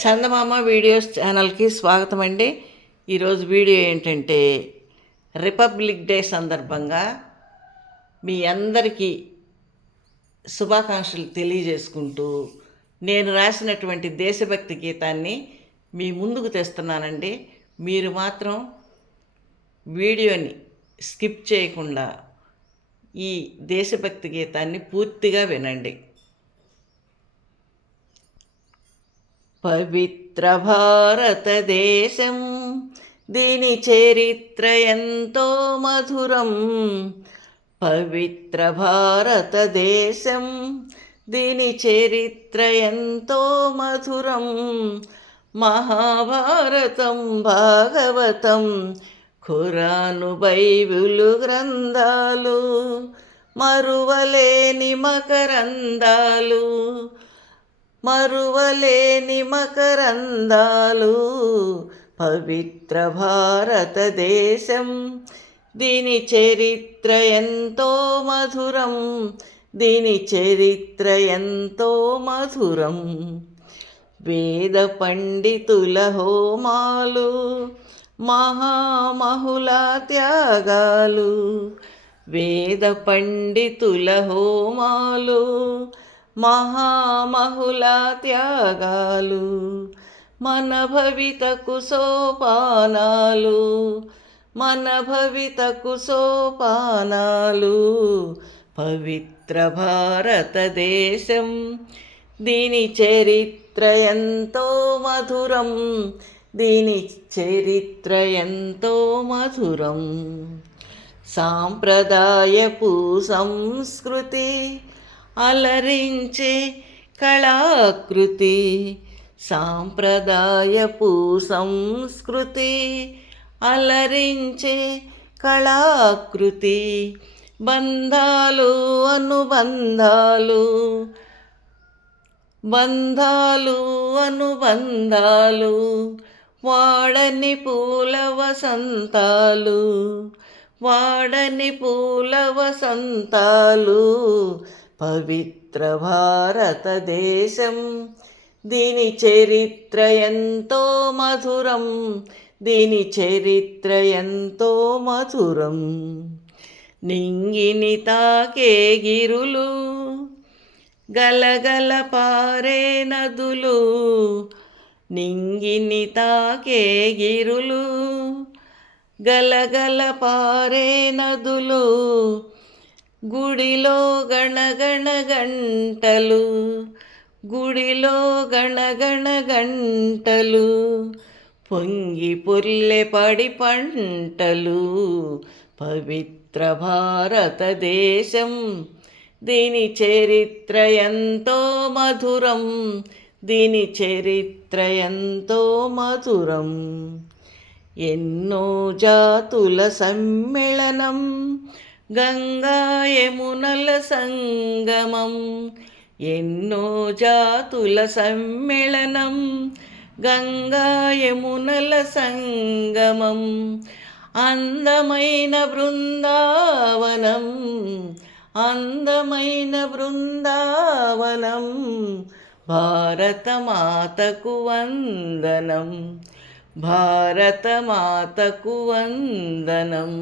చందమామ videos ఛానల్కి స్వాగతం అండి ఈరోజు వీడియో ఏంటంటే రిపబ్లిక్ డే సందర్భంగా మీ అందరికీ శుభాకాంక్షలు తెలియజేసుకుంటూ నేను రాసినటువంటి దేశభక్తి గీతాన్ని మీ ముందుకు తెస్తున్నానండి. మీరు మాత్రం వీడియోని స్కిప్ చేయకుండా ఈ దేశభక్తి గీతాన్ని పూర్తిగా వినండి. పవిత్ర భారతదేశం దీని చరిత్ర ఎంతో మధురం. పవిత్ర భారతదేశం దీని చరిత్ర ఎంతో మధురం. మహాభారతం భాగవతం ఖురాను బైబిలు గ్రంథాలు మరువలేని మకరందాలు మరువలేని మకరందాలు. పవిత్ర భారతదేశం దీని చరిత్ర ఎంతో మధురం. దీని చరిత్ర ఎంతో మధురం. వేద పండితుల హోమాలు. మహామహుల త్యాగాలు. వేద పండితుల హోమాలు. మహామహుల త్యాగాలు మన భవితకు సోపానాలు మన భవితకు సోపానాలు పవిత్ర భారతదేశం దీని చరిత్ర ఎంతో మధురం దీని చరిత్ర ఎంతో మధురం. సాంప్రదాయపు సంస్కృతి అలరించే కళాకృతి సాంప్రదాయపు సంస్కృతి అలరించే కళాకృతి బంధాలు అనుబంధాలు బంధాలు అనుబంధాలు వాడని పూల వసంతాలు వాడని పూల వసంతాలు పవిత్ర భారతదేశం దీని చరిత్ర ఎంతో మధురం. దీని చరిత్ర ఎంతో మధురం. నింగిని తాకే గిరులు గలగల పారే నదులు. నింగిని తాకే గిరులు గలగల పారే నదులు. గుడిలో గణగణ గంటలు గుడిలో గణగణ గంటలు పొంగి పొర్లె పడి పంటలు పవిత్ర భారతదేశం దీని చరిత్ర ఎంతో మధురం దీని చరిత్ర ఎంతో మధురం. ఎన్నో జాతుల సమ్మేళనం గంగాయమునల సంగమం ఎన్నో జాతుల సమ్మేళనం గంగాయమునల సంగమం అందమైన బృందావనం అందమైన బృందావనం భారతమాతకు వందనం భారతమాతకు వందనం.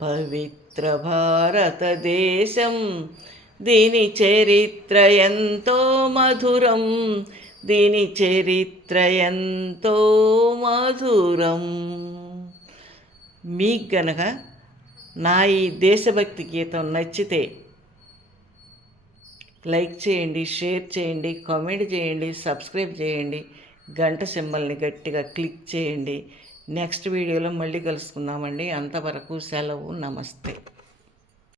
పవిత్ర భారతదేశం దీని చరిత్ర ఎంతో మధురం. దీని చరిత్ర ఎంతో మధురం. మీకు గనక నా ఈ దేశభక్తి గీతం నచ్చితే లైక్ చేయండి షేర్ చేయండి కామెంట్ చేయండి సబ్స్క్రైబ్ చేయండి గంట సింబల్ని గట్టిగా క్లిక్ చేయండి. నెక్స్ట్ వీడియోలో మళ్ళీ కలుసుకుందామండి. అంతవరకు సెలవు నమస్తే.